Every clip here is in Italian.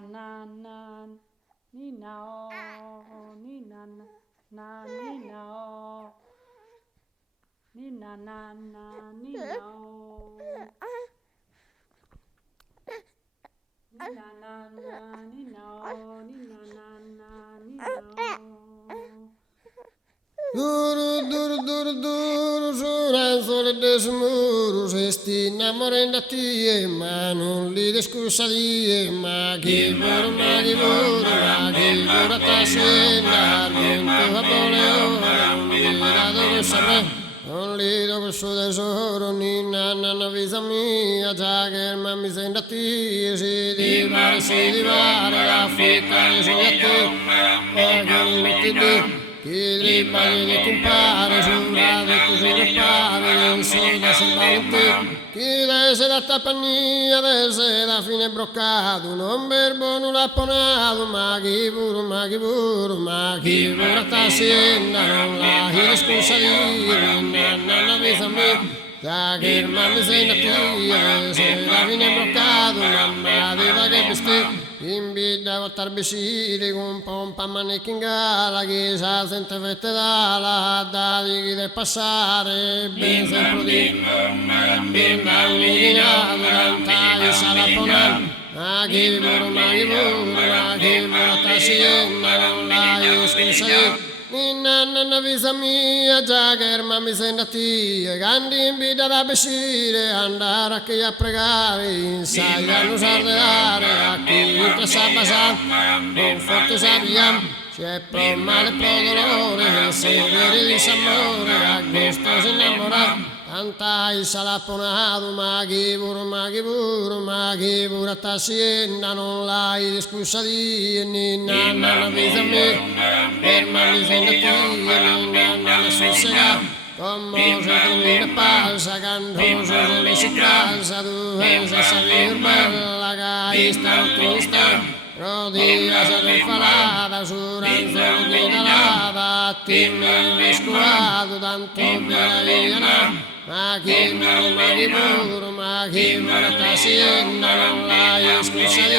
na na, ni na o, ni na na, ni na o, ni na na, ni na o, ni na na, ni na o, ni na na, ni na o. Duro, duro, duro, duro, giura sole desmuro, se sti innamorando a te, ma non li discussa di, ma chi vorrà, ma chi ta senda, viento a pole ora, non li da dove saprà, non li do questo tesoro, ni nanna visa mia, già che mi sento a te, si divare, la fitta su a te, e che mi metti di. Chi ripari di compare, giurate così le pare, non sei da salvare. Chi dese da tappania, dese da fine broccato, non berbo non apponato, ma chi puro, ma chi puro, ma chi puro sta sienda, non la chi scusa di, nanna visa mia. Da che mi sento a te, se da fine broccato, mamma dita che vestì. Invita a votar besire con pompa manicchi in gara, chi sa sente fette d'ala, da di chi deve passare, ben sempre di bimba illuminato, cantare sarà ponando, ma chi puro, ma chi puro, ma chi puro sta sienda, non la io scusa io. Ninna visa mia, già che mi sento a te, grandi invita da besire, andare a chi a pregare, sai a non sardare, a chi ti sa basare, non forte sappiamo, c'è pro male pro dolore, se vedi disamore, a gusto si innamora. Cantai salaponato, ma chi puro, ma chi puro, ma chi puro sta sienda, non l'hai discussa di, ninna visa mia, per me mi sento a te, ninna sossega, come se tu mi passa, canto se mi si casa, tu sei salir bella, che sta triste. Rodia se rifalata, suranzo di calata, ti mi riscuato, tanto bella ma chi puro, ma chi puro sta sienda, non l'hai scusa di.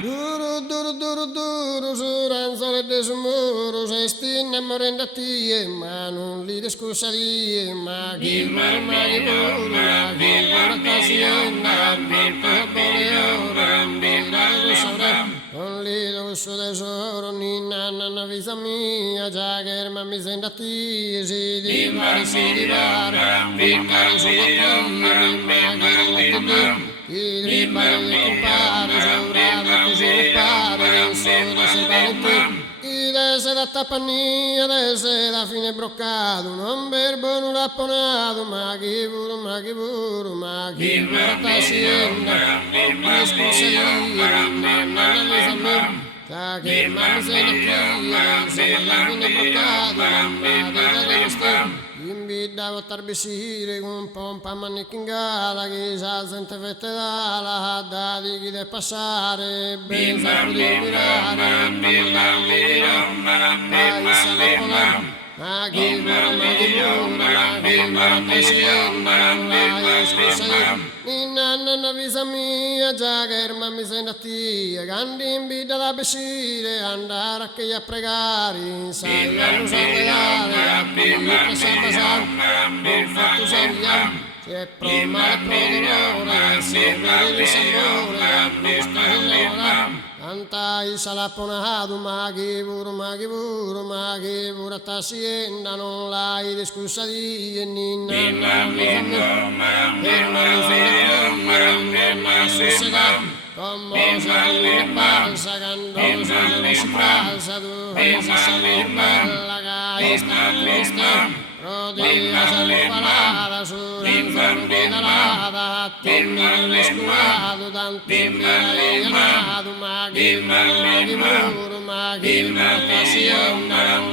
Duro, duro, duro, duro, suranzo le desmuro, se sti innamorando a te, ma non li discussa di, ma chi puro, ma chi puro, ma chi puro sta sienda, viento a pole ora, non dirà lo saprà, non li do questo tesoro, ni nanna visa mia, già che mi sento a te, si divare, vincare su a te, ma che non ti do. Chi ripari di compare, giurate così le pare, non sono da salvare te. Chi dese da tappania, dese da fine broccato, non berbo non apponato, ma chi puro, ma chi puro, ma chi puro sta sienda, mi scusa di, nanna visa mia. Da che mi sento a te, se da fine broccato, mamma dita che vestì. Invita a votar besire con pompa manicchi in gara, chi sa sente fette d'ala, da di chi deve passare, ben sempre di mirare, dai salaponare, ma chi pure, ma chi pure, ma chi pure te sienda, non l'hai scusa io. Ninna visa mia, già che mi sento a te, grandi invita da besire, andare a chi a pregare, sai a non salvedare, a chi ti sa basare, non fatto sappiamo, c'è pro male pro dolore, se vedi disamore, a gusto si innamora. Cantai salaponato, ma chi puro, ma chi puro, ma chi puro sta sienda, non l'hai discussa di, ninna visa mia, per me mi sento a te, sossega, come se mi passa, canto se mi si passa, tu sei salir bella, che sta triste. Rodia se rifalata, suranzo di calata, ti mi riscuato, tanto mi hai amato, ma chi puro, ma chi puro sta sienda, non